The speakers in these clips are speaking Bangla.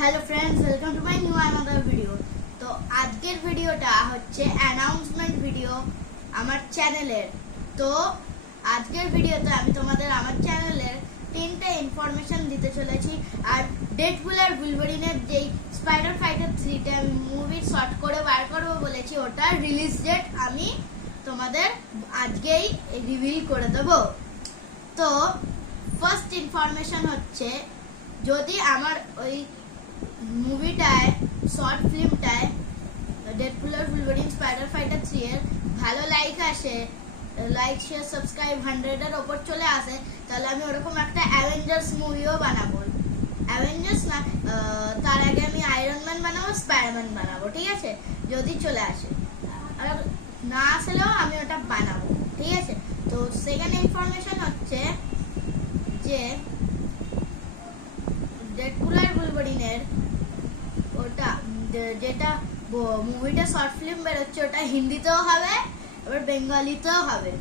Hello friends, welcome to my new another video. তো আজকের ভিডিওটা হচ্ছে অ্যানাউন্সমেন্ট ভিডিও আমার চ্যানেলের। তো আজকের ভিডিওতে আমি তোমাদের আমার চ্যানেলের তিনটে ইনফরমেশন দিতে চলেছি। আর ডেডপুল আর বুলভারিনের যেই স্পাইডার ফাইটার 3টা মুভির শর্ট করে বার করবো বলেছি, ওটার রিলিজ ডেট আমি তোমাদের আজকেই রিভিল করে দেবো। তো ফার্স্ট ইনফরমেশন হচ্ছে, যদি আমার ওই মুভিটায় শর্ট ফিল্মটায় ডেডপুল আর বুলভারিন স্পাইডার ফাইটার 3 এর ভালো লাইক আসে, লাইক শেয়ার সাবস্ক্রাইব 100 এর ওপর চলে আসে, তাহলে আমি ওরকম একটা অ্যাভেঞ্জার্স মুভিও বানাবো। অ্যাভেঞ্জার্স না, তার আগে আমি আয়রন ম্যান বানাবো, স্পাইডারম্যান বানাবো, ঠিক আছে? যদি চলে আসে, আর না আসলেও আমি ওটা বানাবো, ঠিক আছে? তো সেকেন্ড ইনফরমেশন হচ্ছে যে ডেডপুল আর বুলভারিনের ওটা যেটা মুভিটা শর্ট ফিল্ম বেরোচ্ছে, ওটা হিন্দিতেও হবে, এবার বেঙ্গলিতেও হবে,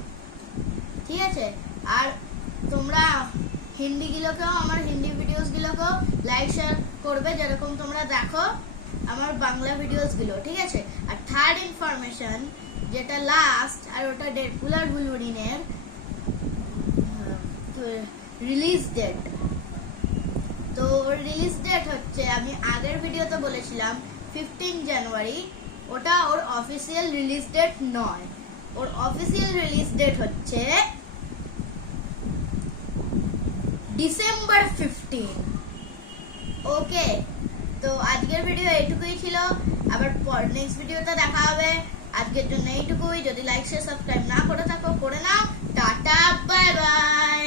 ঠিক আছে? আর তোমরা হিন্দিগুলোকেও, আমার হিন্দি ভিডিওসগুলোকেও লাইক শেয়ার করবে, যেরকম তোমরা দেখো আমার বাংলা ভিডিওসগুলো, ঠিক আছে? আর থার্ড ইনফরমেশন, যেটা লাস্ট, আর ওটা ডেডপুল আর বুলভারিনের রিলিজ ডেট। তো রিলিজ ডেট হচ্ছে, আমি আগের ভিডিওতে বলেছিলাম 15 জানুয়ারি, ওটা ওর অফিসিয়াল রিলিজ ডেট নয়। ওর অফিসিয়াল রিলিজ ডেট হচ্ছে ডিসেম্বর 15। ওকে, তো আজকের ভিডিও এইটুকুই ছিল, আবার নেক্সট ভিডিওতে দেখা হবে। আজকের জন্য এইটুকুই। যদি লাইক শেয়ার সাবস্ক্রাইব না করে থাকো, করে নাও। Tata, bye bye.